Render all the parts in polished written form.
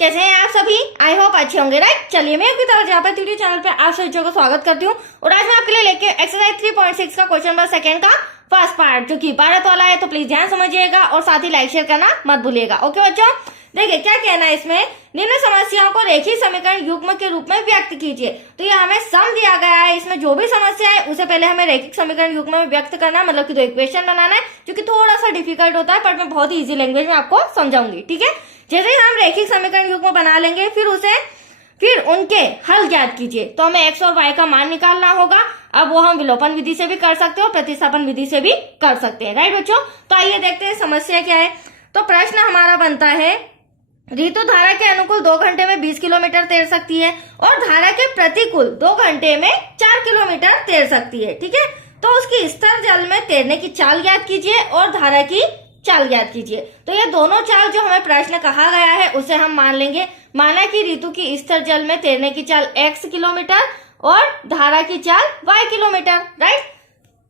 कैसे हैं आप सभी? आई होप अच्छे होंगे, राइट। चलिए मैं आपकी तरफ यहाँ पर यूट्यूब चैनल पे आप सभी को स्वागत करती हूँ और आज मैं आपके लिए लेके एक्सरसाइज 3.6 का क्वेश्चन नंबर सेकंड का फर्स्ट पार्ट जो कि भारत वाला है, तो प्लीज ध्यान समझिएगा और साथ ही लाइक शेयर करना मत भूलिएगा। ओके बच्चों, देखिए क्या कहना है इसमें, निम्न समस्याओं को रेखीय समीकरण युग्म के रूप में व्यक्त कीजिए। तो ये हमें सम दिया गया है, इसमें जो भी समस्या है उसे पहले हमें रेखिक समीकरण युग्म में व्यक्त करना, मतलब कि दो इक्वेशन बनाना है, जो कि थोड़ा सा डिफिकल्ट होता है, पर मैं बहुत ही इजी लैंग्वेज में आपको समझाऊंगी। ठीक है, जैसे ही हम रेखिक समीकरण युग्म बना लेंगे फिर उनके हल ज्ञात कीजिए। तो हमें x और y का मान निकालना होगा। अब वो हम विलोपन विधि से भी कर सकते हो, प्रतिस्थापन विधि से भी कर सकते हैं, राइट बच्चों। तो आइए देखते हैं समस्या क्या है। तो प्रश्न हमारा बनता है, ऋतु धारा के अनुकूल 2 घंटे में 20 किलोमीटर तैर सकती है और धारा के प्रतिकूल 2 घंटे में 4 किलोमीटर तैर सकती है। ठीक है, तो उसकी स्तर जल में तैरने की चाल ज्ञात कीजिए और धारा की चाल ज्ञात कीजिए। तो ये दोनों चाल जो हमें प्रश्न कहा गया है उसे हम मान लेंगे। माना कि ऋतु की स्तर जल में तैरने की चाल x किलोमीटर और धारा की चाल y किलोमीटर, राइट।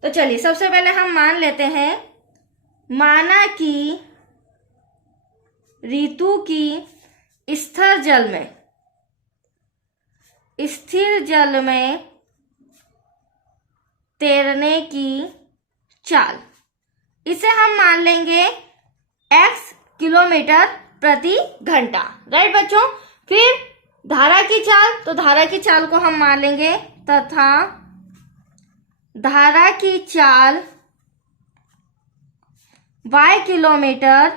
तो चलिए सबसे पहले हम मान लेते हैं, माना कि ऋतु की स्थिर जल में तैरने की चाल, इसे हम मान लेंगे x किलोमीटर प्रति घंटा, राइट बच्चों। फिर धारा की चाल, तो धारा की चाल को हम मान लेंगे तथा धारा की चाल y किलोमीटर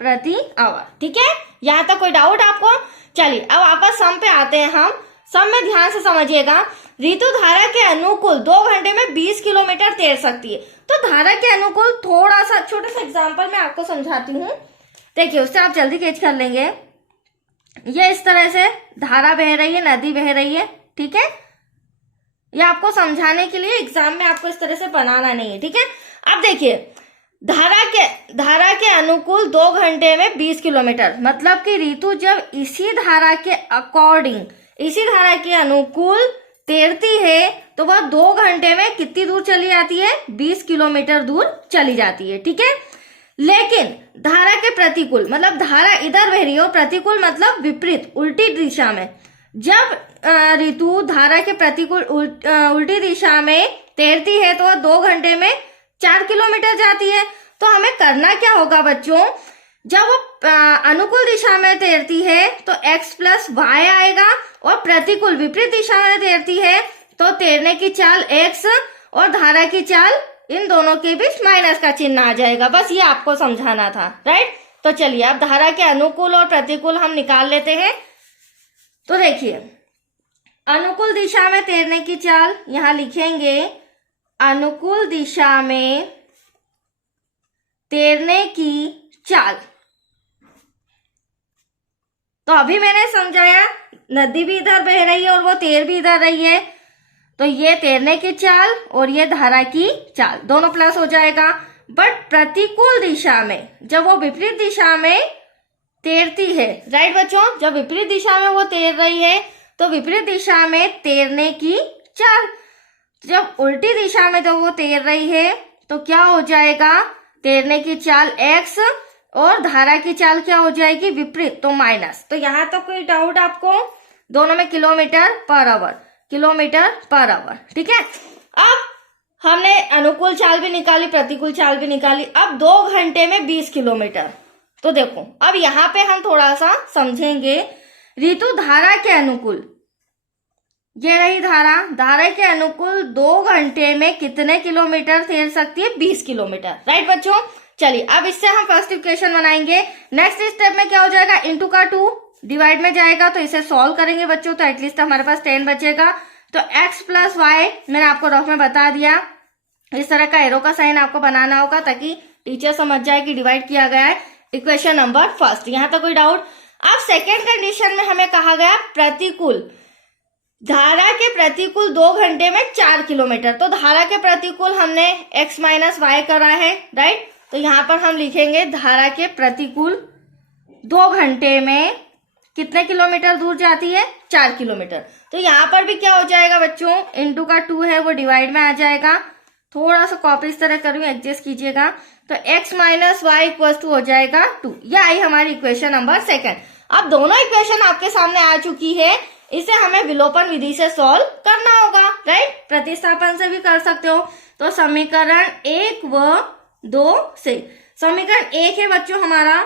प्रति आवर। ठीक है, यहां तक कोई डाउट आपको? चलिए अब वापस सम पे आते हैं। हम सम में ध्यान से समझिएगा, ऋतु धारा के अनुकूल 2 घंटे में 20 किलोमीटर तैर सकती है। तो धारा के अनुकूल थोड़ा सा छोटा सा एग्जांपल मैं आपको समझाती हूँ, देखिए उससे आप जल्दी कैच कर लेंगे। ये इस तरह से धारा बह रही है, नदी बह रही है, ठीक है। ये आपको समझाने के लिए एग्जाम में आपको इस तरह से बनाना नहीं है, ठीक है। अब देखिए धारा के अनुकूल 2 घंटे में 20 किलोमीटर, मतलब कि ऋतु जब इसी धारा के अनुकूल तैरती है तो वह 2 घंटे में कितनी दूर चली जाती है? 20 किलोमीटर दूर चली जाती है, ठीक है। लेकिन धारा के प्रतिकूल, मतलब धारा इधर बह रही है और प्रतिकूल मतलब विपरीत उल्टी दिशा में, जब ऋतु धारा के प्रतिकूल उल्टी दिशा में तैरती है तो वह 2 घंटे में 4 किलोमीटर जाती है। तो हमें करना क्या होगा बच्चों, जब वो अनुकूल दिशा में तैरती है तो x प्लस y आएगा और प्रतिकूल विपरीत दिशा में तैरती है तो तैरने की चाल x और धारा की चाल, इन दोनों के बीच माइनस का चिन्ह आ जाएगा। बस ये आपको समझाना था, राइट। तो चलिए अब धारा के अनुकूल और प्रतिकूल हम निकाल लेते हैं। तो देखिए अनुकूल दिशा में तैरने की चाल यहां लिखेंगे, अनुकूल दिशा में तैरने की चाल। तो अभी मैंने समझाया, नदी भी इधर बह रही है और वो तैर भी इधर रही है, तो ये तैरने की चाल और ये धारा की चाल दोनों प्लस हो जाएगा। बट प्रतिकूल दिशा में, जब वो विपरीत दिशा में तैरती है, राइट बच्चों, जब विपरीत दिशा में वो तैर रही है तो विपरीत दिशा में तैरने की चाल, जब उल्टी दिशा में जब वो तैर रही है तो क्या हो जाएगा, तैरने की चाल x और धारा की चाल क्या हो जाएगी, विपरीत, तो माइनस। तो यहाँ तो कोई डाउट आपको? दोनों में किलोमीटर पर आवर, ठीक है। अब हमने अनुकूल चाल भी निकाली, प्रतिकूल चाल भी निकाली। अब 2 घंटे में 20 किलोमीटर, तो देखो अब यहाँ पे हम थोड़ा सा समझेंगे। ऋतु धारा के अनुकूल, ये रही धारा के अनुकूल 2 घंटे में कितने किलोमीटर तैर सकती है? 20 किलोमीटर, राइट बच्चों। चलिए अब इससे हम फर्स्ट इक्वेशन बनाएंगे। नेक्स्ट स्टेप में क्या हो जाएगा, इंटू का 2 डिवाइड में जाएगा, तो इसे सॉल्व करेंगे बच्चों, तो एटलीस्ट हमारे पास 10 बचेगा। तो x प्लस वाई मैंने आपको रफ में बता दिया, इस तरह का एरो का साइन आपको बनाना होगा ताकि टीचर समझ जाए कि डिवाइड किया गया है। इक्वेशन नंबर फर्स्ट, यहाँ तक कोई डाउट? अब सेकेंड कंडीशन में हमें कहा गया प्रतिकूल, धारा के प्रतिकूल 2 घंटे में 4 किलोमीटर। तो धारा के प्रतिकूल हमने x माइनस वाई करा है, राइट। तो यहाँ पर हम लिखेंगे धारा के प्रतिकूल 2 घंटे में कितने किलोमीटर दूर जाती है? 4 किलोमीटर। तो यहाँ पर भी क्या हो जाएगा बच्चों, इंटू का 2 है वो डिवाइड में आ जाएगा। थोड़ा सा कॉपी इस तरह करूँ, एडजस्ट कीजिएगा। तो x minus y equal to हो जाएगा 2। यह आई हमारी इक्वेशन नंबर सेकंड। अब दोनों इक्वेशन आपके सामने आ चुकी है, इसे हमें विलोपन विधि से सॉल्व करना होगा, राइट। प्रतिस्थापन से भी कर सकते हो। तो समीकरण 1 व 2 से, समीकरण 1 है बच्चों हमारा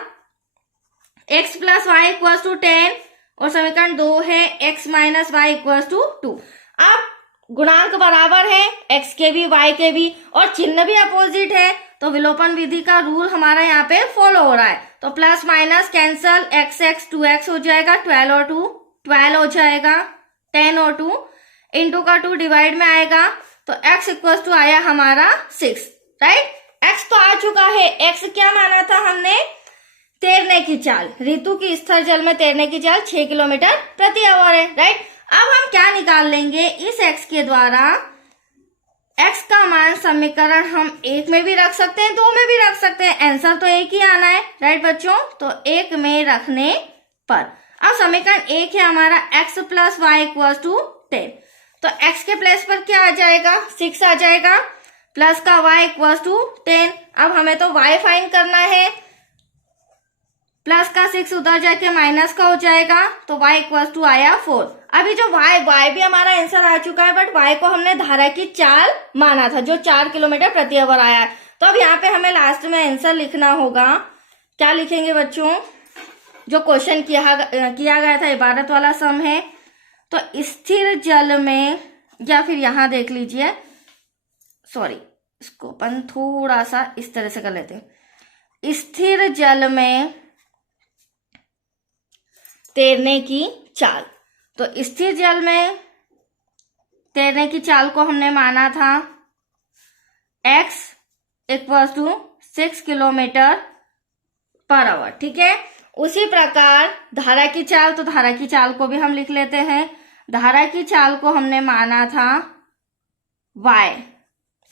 x plus y equals to 10 और समीकरण 2 है x minus y equals to 2। अब गुणांक बराबर है x के भी y के भी और चिन्ह भी अपोजिट है, तो विलोपन विधि का रूल हमारा यहाँ पे फॉलो हो रहा है। तो plus minus cancel, x 2x हो जाएगा, 12 और 2 12 हो जाएगा, 10 और 2 इंटू का 2 डिवाइड में आएगा, तो x इक्वल्स टू आया हमारा 6, राइट। x तो आ चुका है, x क्या माना था हमने, तैरने की चाल, ऋतु की स्थिर जल में तैरने की चाल 6 किलोमीटर प्रति आवर है, राइट। अब हम क्या निकाल लेंगे, इस x के द्वारा x का मान समीकरण हम 1 में भी रख सकते हैं, 2 में भी रख सकते हैं, आंसर तो एक ही आना है, राइट बच्चों। तो 1 में रखने पर अब समीकरण 1 है हमारा x plus y equals to 10, तो x के प्लेस पर क्या आ जाएगा, 6 आ जाएगा, प्लस का y इक्वल्स टू 10। अब हमें तो y फाइंड करना है, प्लस का 6 उधर जाके माइनस का हो जाएगा, तो y इक्वल्स टू आया 4। अभी जो y भी हमारा आंसर आ चुका है, बट y को हमने धारा की चाल माना था जो 4 किलोमीटर प्रति आवर आया है। तो अब यहाँ पे हमें लास्ट में आंसर लिखना होगा, क्या लिखेंगे बच्चों, जो क्वेश्चन किया गया था इबारत वाला सम है, तो स्थिर जल में, या फिर यहाँ देख लीजिए, सॉरी इसको अपन थोड़ा सा इस तरह से कर लेते हैं, स्थिर जल में तैरने की चाल। तो स्थिर जल में तैरने की चाल को हमने माना था x equals to 6 kilometre per hour, ठीक है। उसी प्रकार धारा की चाल, तो धारा की चाल को भी हम लिख लेते हैं, धारा की चाल को हमने माना था y,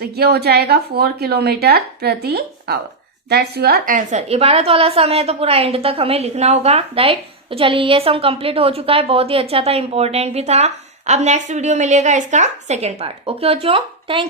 तो ये हो जाएगा 4 किलोमीटर प्रति आवर। That's your answer. इबारत वाला सम है तो पूरा एंड तक हमें लिखना होगा, राइट। तो चलिए ये सम कंप्लीट हो चुका है, बहुत ही अच्छा था, इंपॉर्टेंट भी था। अब नेक्स्ट वीडियो मिलेगा इसका सेकेंड पार्ट। ओके बच्चों, थैंक यू।